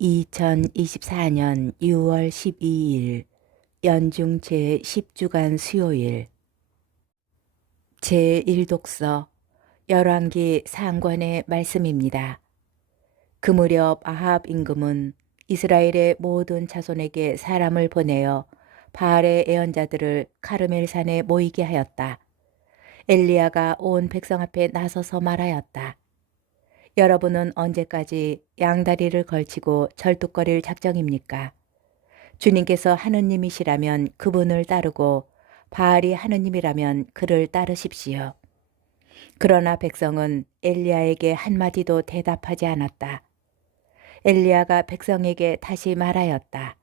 2024년 6월 12일 연중 제10주간 수요일 제1독서 열왕기 상관의 말씀입니다. 그 무렵 아합 임금은 이스라엘의 모든 자손에게 사람을 보내어 바알의 예언자들을 카르멜산에 모이게 하였다. 엘리야가 온 백성 앞에 나서서 말하였다. 여러분은 언제까지 양다리를 걸치고 절뚝거릴 작정입니까? 주님께서 하느님이시라면 그분을 따르고 바알이 하느님이라면 그를 따르십시오. 그러나 백성은 엘리야에게 한마디도 대답하지 않았다. 엘리야가 백성에게 다시 말하였다.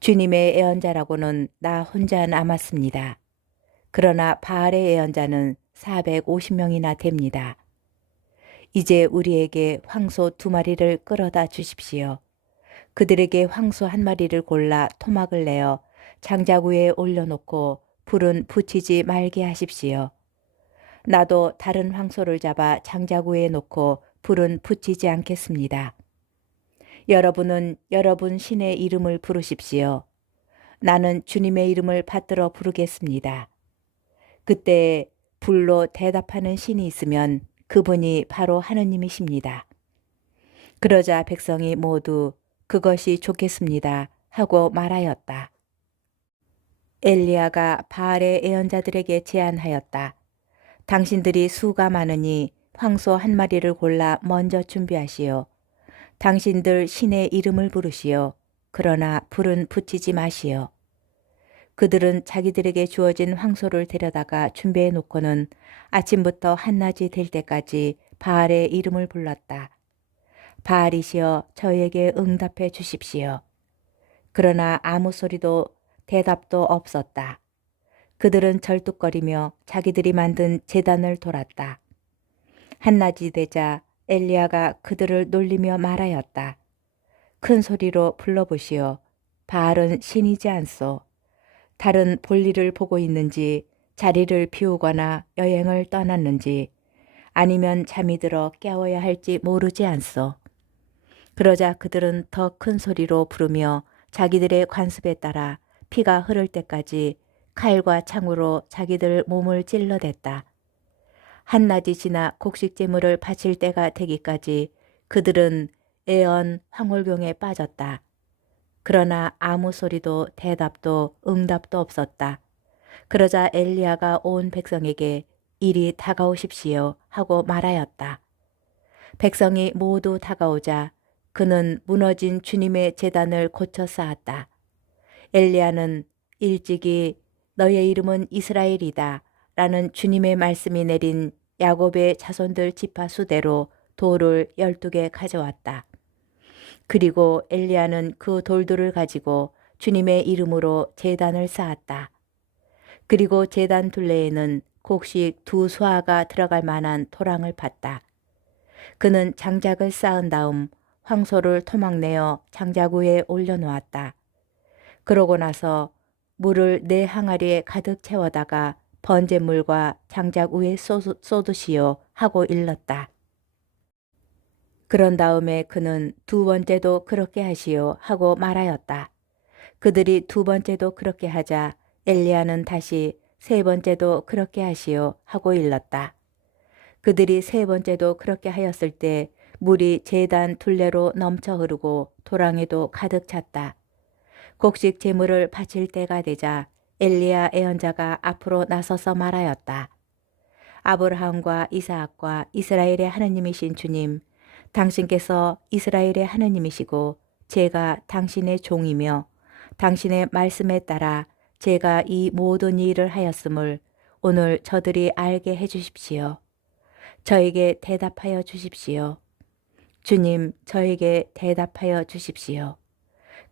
주님의 예언자라고는 나 혼자 남았습니다. 그러나 바알의 예언자는 450명이나 됩니다. 이제 우리에게 황소 2마리를 끌어다 주십시오. 그들에게 황소 1마리를 골라 토막을 내어 장작 위에 올려놓고 불은 붙이지 말게 하십시오. 나도 다른 황소를 잡아 장작 위에 놓고 불은 붙이지 않겠습니다. 여러분은 여러분 신의 이름을 부르십시오. 나는 주님의 이름을 받들어 부르겠습니다. 그때 불로 대답하는 신이 있으면 그분이 바로 하느님이십니다. 그러자 백성이 모두 그것이 좋겠습니다 하고 말하였다. 엘리야가 바알의 예언자들에게 제안하였다. 당신들이 수가 많으니 황소 1마리를 골라 먼저 준비하시오. 당신들 신의 이름을 부르시오. 그러나 불은 붙이지 마시오. 그들은 자기들에게 주어진 황소를 데려다가 준비해 놓고는 아침부터 한낮이 될 때까지 바알의 이름을 불렀다. 바알이시여 저에게 응답해 주십시오. 그러나 아무 소리도 대답도 없었다. 그들은 절뚝거리며 자기들이 만든 제단을 돌았다. 한낮이 되자 엘리야가 그들을 놀리며 말하였다. 큰 소리로 불러보시오. 바알은 신이지 않소. 다른 볼일을 보고 있는지 자리를 비우거나 여행을 떠났는지 아니면 잠이 들어 깨워야 할지 모르지 않소. 그러자 그들은 더 큰 소리로 부르며 자기들의 관습에 따라 피가 흐를 때까지 칼과 창으로 자기들 몸을 찔러댔다. 한낮이 지나 곡식 제물을 바칠 때가 되기까지 그들은 애언 황홀병에 빠졌다. 그러나 아무 소리도 대답도 응답도 없었다. 그러자 엘리야가 온 백성에게 이리 다가오십시오 하고 말하였다. 백성이 모두 다가오자 그는 무너진 주님의 제단을 고쳐 쌓았다. 엘리야는 일찍이 너의 이름은 이스라엘이다 라는 주님의 말씀이 내린 야곱의 자손들 지파 수대로 돌을 12개 가져왔다. 그리고 엘리야는 그 돌들을 가지고 주님의 이름으로 제단을 쌓았다. 그리고 제단 둘레에는 곡식 2수아가 들어갈 만한 토랑을 팠다. 그는 장작을 쌓은 다음 황소를 토막내어 장작 위에 올려놓았다. 그러고 나서 물을 4항아리에 가득 채워다가 번제물과 장작 위에 쏟으시오 하고 일렀다. 그런 다음에 그는 2번째도 그렇게 하시오 하고 말하였다. 그들이 2번째도 그렇게 하자 엘리야는 다시 3번째도 그렇게 하시오 하고 일렀다. 그들이 3번째도 그렇게 하였을 때 물이 제단 둘레로 넘쳐 흐르고 도랑에도 가득 찼다. 곡식 제물을 바칠 때가 되자 엘리야 예언자가 앞으로 나서서 말하였다. 아브라함과 이삭과 이스라엘의 하느님이신 주님, 당신께서 이스라엘의 하느님이시고 제가 당신의 종이며 당신의 말씀에 따라 제가 이 모든 일을 하였음을 오늘 저들이 알게 해주십시오. 저에게 대답하여 주십시오. 주님, 저에게 대답하여 주십시오.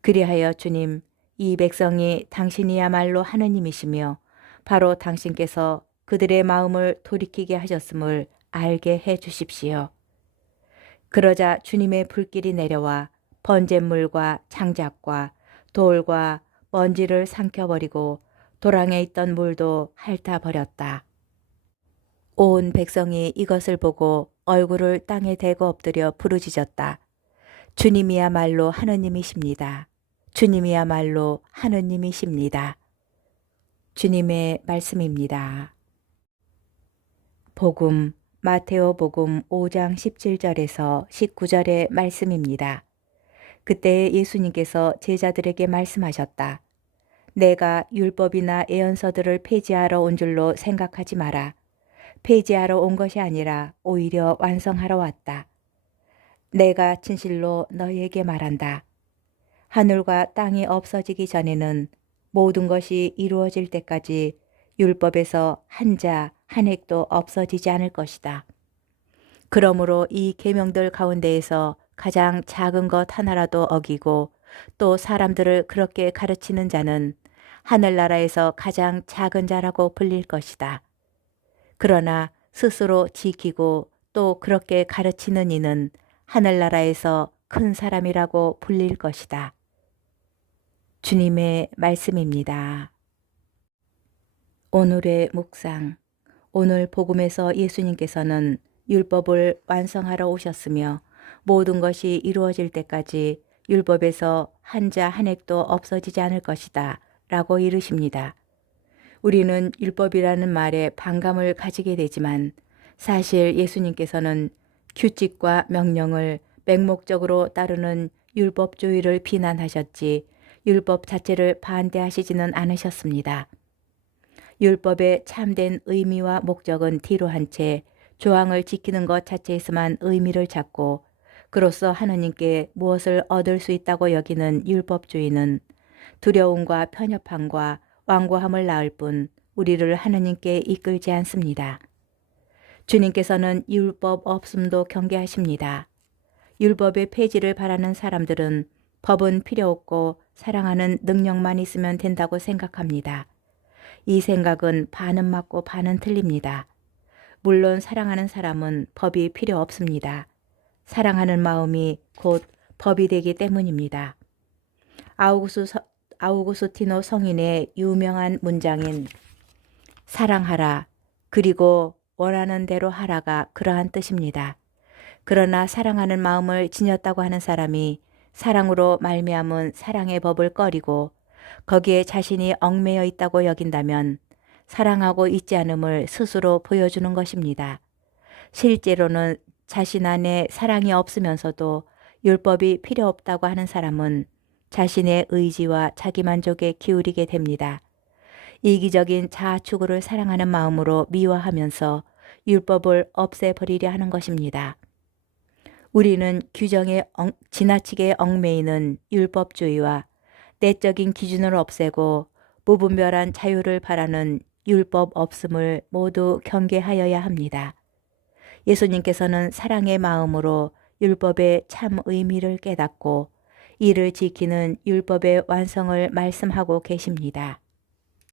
그리하여 주님, 이 백성이 당신이야말로 하느님이시며 바로 당신께서 그들의 마음을 돌이키게 하셨음을 알게 해 주십시오. 그러자 주님의 불길이 내려와 번제물과 장작과 돌과 먼지를 삼켜버리고 도랑에 있던 물도 핥아버렸다. 온 백성이 이것을 보고 얼굴을 땅에 대고 엎드려 부르짖었다. 주님이야말로 하느님이십니다. 주님이야말로 하느님이십니다. 주님의 말씀입니다. 복음, 마테오 복음 5장 17절에서 19절의 말씀입니다. 그때 예수님께서 제자들에게 말씀하셨다. 내가 율법이나 예언서들을 폐지하러 온 줄로 생각하지 마라. 폐지하러 온 것이 아니라 오히려 완성하러 왔다. 내가 진실로 너희에게 말한다. 하늘과 땅이 없어지기 전에는 모든 것이 이루어질 때까지 율법에서 한 자, 한 획도 없어지지 않을 것이다. 그러므로 이 계명들 가운데에서 가장 작은 것 하나라도 어기고 또 사람들을 그렇게 가르치는 자는 하늘나라에서 가장 작은 자라고 불릴 것이다. 그러나 스스로 지키고 또 그렇게 가르치는 이는 하늘나라에서 큰 사람이라고 불릴 것이다. 주님의 말씀입니다. 오늘의 묵상. 오늘 복음에서 예수님께서는 율법을 완성하러 오셨으며 모든 것이 이루어질 때까지 율법에서 한 자 한 획도 없어지지 않을 것이다 라고 이르십니다. 우리는 율법이라는 말에 반감을 가지게 되지만 사실 예수님께서는 규칙과 명령을 맹목적으로 따르는 율법주의를 비난하셨지 율법 자체를 반대하시지는 않으셨습니다. 율법의 참된 의미와 목적은 뒤로 한 채 조항을 지키는 것 자체에서만 의미를 찾고 그로써 하느님께 무엇을 얻을 수 있다고 여기는 율법주의는 두려움과 편협함과 완고함을 낳을 뿐 우리를 하느님께 이끌지 않습니다. 주님께서는 율법 없음도 경계하십니다. 율법의 폐지를 바라는 사람들은 법은 필요 없고 사랑하는 능력만 있으면 된다고 생각합니다. 이 생각은 반은 맞고 반은 틀립니다. 물론 사랑하는 사람은 법이 필요 없습니다. 사랑하는 마음이 곧 법이 되기 때문입니다. 아우구스티노 성인의 유명한 문장인 사랑하라 그리고 원하는 대로 하라가 그러한 뜻입니다. 그러나 사랑하는 마음을 지녔다고 하는 사람이 사랑으로 말미암은 사랑의 법을 꺼리고 거기에 자신이 얽매여 있다고 여긴다면 사랑하고 있지 않음을 스스로 보여주는 것입니다. 실제로는 자신 안에 사랑이 없으면서도 율법이 필요 없다고 하는 사람은 자신의 의지와 자기만족에 기울이게 됩니다. 이기적인 자아추구를 사랑하는 마음으로 미워하면서 율법을 없애버리려 하는 것입니다. 우리는 규정에 지나치게 얽매이는 율법주의와 내적인 기준을 없애고 무분별한 자유를 바라는 율법 없음을 모두 경계하여야 합니다. 예수님께서는 사랑의 마음으로 율법의 참 의미를 깨닫고 이를 지키는 율법의 완성을 말씀하고 계십니다.